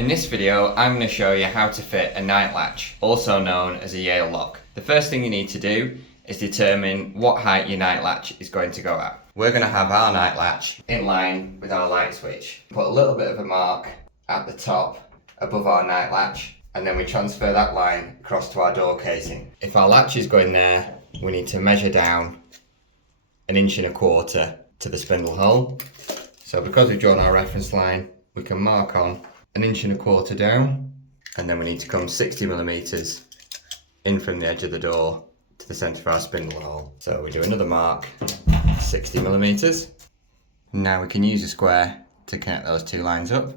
In this video, I'm going to show you how to fit a night latch, also known as a Yale lock. The first thing you need to do is determine what height your night latch is going to go at. We're going to have our night latch in line with our light switch. Put a little bit of a mark at the top above our night latch, and then we transfer that line across to our door casing. If our latch is going there, we need to measure down 1.25 inches to the spindle hole. So because we've drawn our reference line, we can mark on 1.25 inches down, and then we need to come 60mm in from the edge of the door to the centre of our spindle hole. So we do another mark, 60mm. Now we can use a square to connect those two lines up.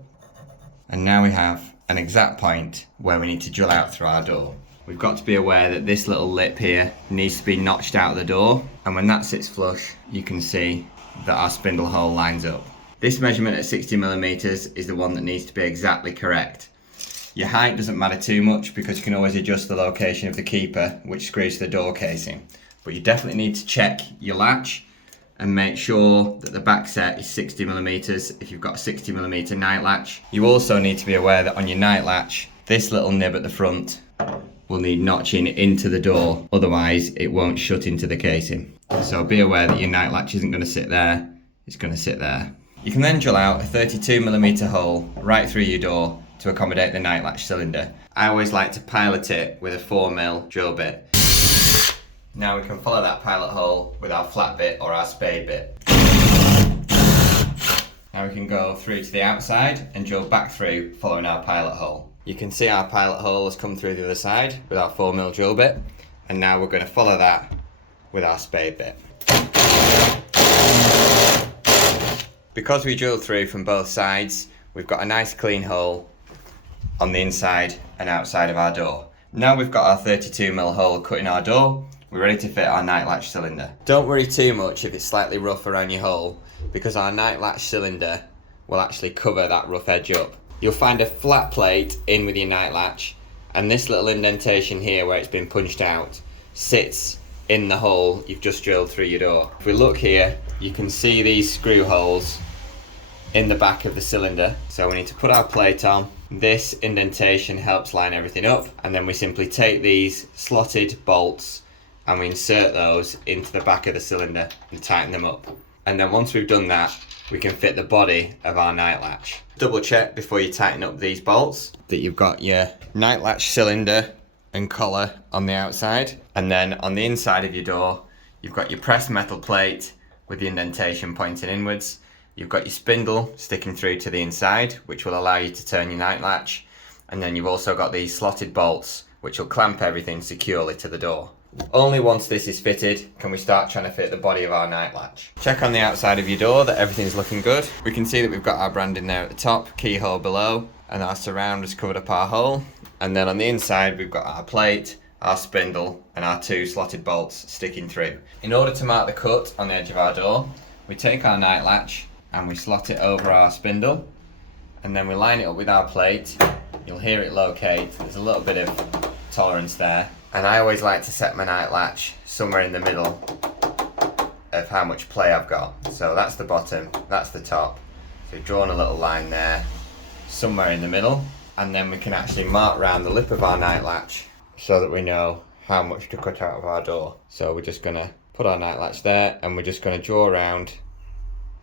And now we have an exact point where we need to drill out through our door. We've got to be aware that this little lip here needs to be notched out of the door, and when that sits flush, you can see that our spindle hole lines up. This measurement at 60mm is the one that needs to be exactly correct. Your height doesn't matter too much because you can always adjust the location of the keeper, which screws to the door casing. But you definitely need to check your latch and make sure that the back set is 60mm if you've got a 60mm night latch. You also need to be aware that on your night latch, this little nib at the front will need notching into the door, otherwise it won't shut into the casing. So be aware that your night latch isn't going to sit there, it's going to sit there. You can then drill out a 32mm hole right through your door to accommodate the night latch cylinder. I always like to pilot it with a 4mm drill bit. Now we can follow that pilot hole with our flat bit or our spade bit. Now we can go through to the outside and drill back through following our pilot hole. You can see our pilot hole has come through the other side with our 4mm drill bit, and now we're going to follow that with our spade bit. Because we drilled through from both sides, we've got a nice clean hole on the inside and outside of our door. Now we've got our 32mm hole cut in our door, we're ready to fit our night latch cylinder. Don't worry too much if it's slightly rough around your hole, because our night latch cylinder will actually cover that rough edge up. You'll find a flat plate in with your night latch, and this little indentation here where it's been punched out sits in the hole you've just drilled through your door. If we look here, you can see these screw holes in the back of the cylinder. So we need to put our plate on. This indentation helps line everything up, and then we simply take these slotted bolts and we insert those into the back of the cylinder and tighten them up. And then once we've done that, we can fit the body of our night latch. Double check before you tighten up these bolts that you've got your night latch cylinder and collar on the outside, and then on the inside of your door you've got your pressed metal plate with the indentation pointing inwards. You've got your spindle sticking through to the inside, which will allow you to turn your night latch, and then you've also got these slotted bolts which will clamp everything securely to the door. Only once this is fitted can we start trying to fit the body of our night latch. Check on the outside of your door that everything's looking good. We can see that we've got our branding there at the top, keyhole below, and our surround has covered up our hole. And then on the inside we've got our plate, our spindle, and our two slotted bolts sticking through. In order to mark the cut on the edge of our door, we take our night latch and we slot it over our spindle, and then we line it up with our plate. You'll hear it locate, there's a little bit of tolerance there. And I always like to set my night latch somewhere in the middle of how much play I've got. So that's the bottom, that's the top. So we've drawn a little line there, somewhere in the middle, and then we can actually mark round the lip of our night latch so that we know how much to cut out of our door. So we're just going to put our night latch there, and we're just going to draw around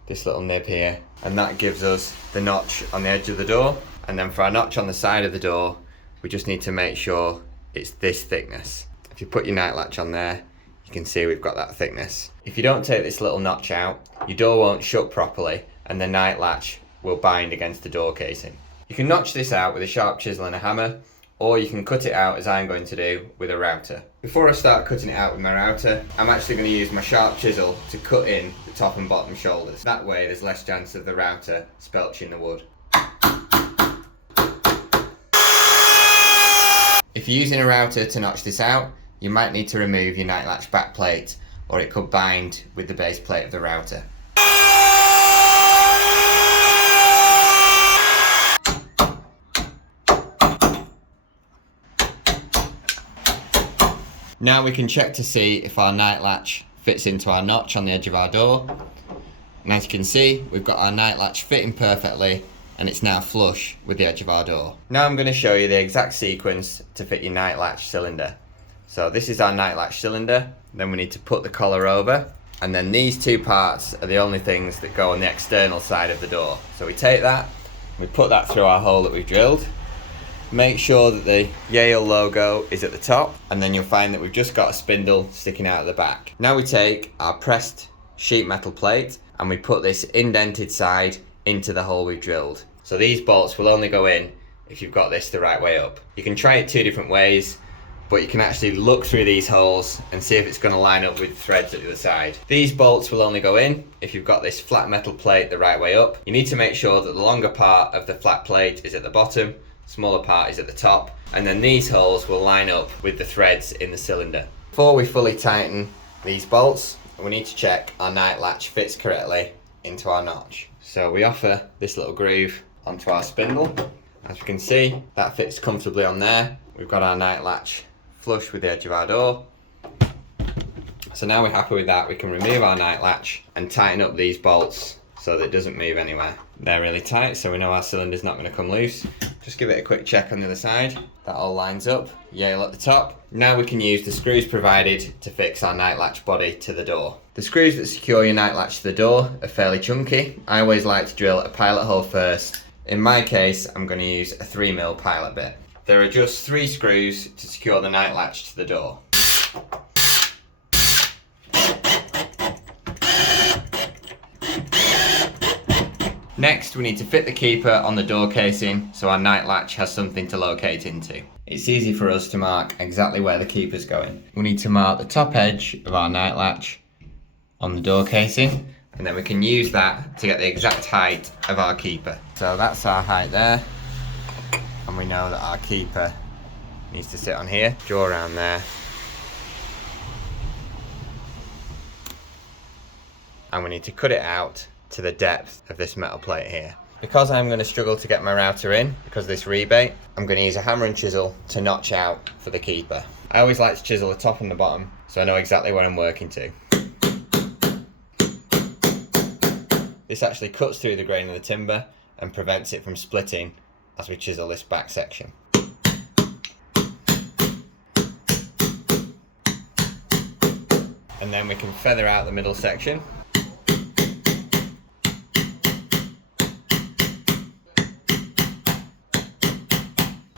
this little nib here, and that gives us the notch on the edge of the door. And then for our notch on the side of the door, we just need to make sure it's this thickness. If you put your night latch on there, you can see we've got that thickness. If you don't take this little notch out, your door won't shut properly and the night latch will bind against the door casing. You can notch this out with a sharp chisel and a hammer, or you can cut it out as I'm going to do with a router. Before I start cutting it out with my router, I'm actually going to use my sharp chisel to cut in the top and bottom shoulders. That way there's less chance of the router spelching the wood. If you're using a router to notch this out, you might need to remove your night latch back plate, or it could bind with the base plate of the router. Now we can check to see if our night latch fits into our notch on the edge of our door. And as you can see, we've got our night latch fitting perfectly and it's now flush with the edge of our door. Now I'm going to show you the exact sequence to fit your Night Latch cylinder. So this is our Night Latch cylinder, then we need to put the collar over, and then these two parts are the only things that go on the external side of the door. So we take that, we put that through our hole that we've drilled, make sure that the Yale logo is at the top, and then you'll find that we've just got a spindle sticking out of the back. Now we take our pressed sheet metal plate and we put this indented side into the hole we've drilled. So these bolts will only go in if you've got this the right way up. You can try it two different ways, but you can actually look through these holes and see if it's going to line up with threads at the other side. These bolts will only go in if you've got this flat metal plate the right way up. You need to make sure that the longer part of the flat plate is at the bottom, smaller part is at the top, and then these holes will line up with the threads in the cylinder. Before we fully tighten these bolts, we need to check our Night Latch fits correctly into our notch. So we offer this little groove onto our spindle. As you can see, that fits comfortably on there. We've got our Night Latch flush with the edge of our door. So now we're happy with that, we can remove our Night Latch and tighten up these bolts so that it doesn't move anywhere. They're really tight, so we know our cylinder's not going to come loose. Just give it a quick check on the other side. That all lines up. Yale at the top. Now we can use the screws provided to fix our Night Latch body to the door. The screws that secure your Night Latch to the door are fairly chunky. I always like to drill a pilot hole first. In my case, I'm going to use a 3mm pilot bit. There are just 3 screws to secure the Night Latch to the door. Next, we need to fit the keeper on the door casing so our Night Latch has something to locate into. It's easy for us to mark exactly where the keeper's going. We need to mark the top edge of our Night Latch on the door casing, and then we can use that to get the exact height of our keeper. So that's our height there, and we know that our keeper needs to sit on here. Draw around there. And we need to cut it out to the depth of this metal plate here. Because I'm going to struggle to get my router in because of this rebate, I'm going to use a hammer and chisel to notch out for the keeper. I always like to chisel the top and the bottom so I know exactly what I'm working to. This actually cuts through the grain of the timber and prevents it from splitting as we chisel this back section. And then we can feather out the middle section.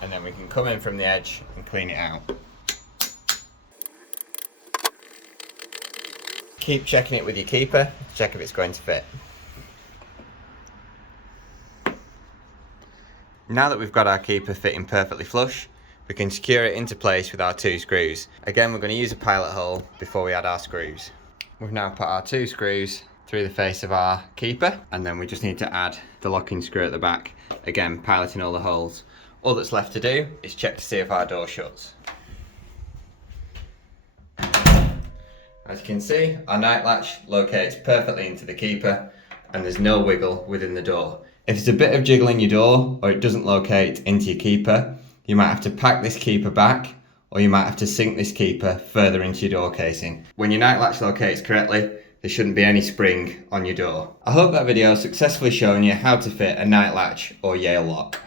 And then we can come in from the edge and clean it out. Keep checking it with your keeper to check if it's going to fit. Now that we've got our keeper fitting perfectly flush, we can secure it into place with our 2 screws. Again, we're going to use a pilot hole before we add our screws. We've now put our 2 screws through the face of our keeper, and then we just need to add the locking screw at the back. Again, piloting all the holes. All that's left to do is check to see if our door shuts. As you can see, our Night Latch locates perfectly into the keeper and there's no wiggle within the door. If it's a bit of jiggling your door or it doesn't locate into your keeper, you might have to pack this keeper back, or you might have to sink this keeper further into your door casing. When your Night Latch locates correctly, there shouldn't be any spring on your door. I hope that video has successfully shown you how to fit a Night Latch or Yale lock.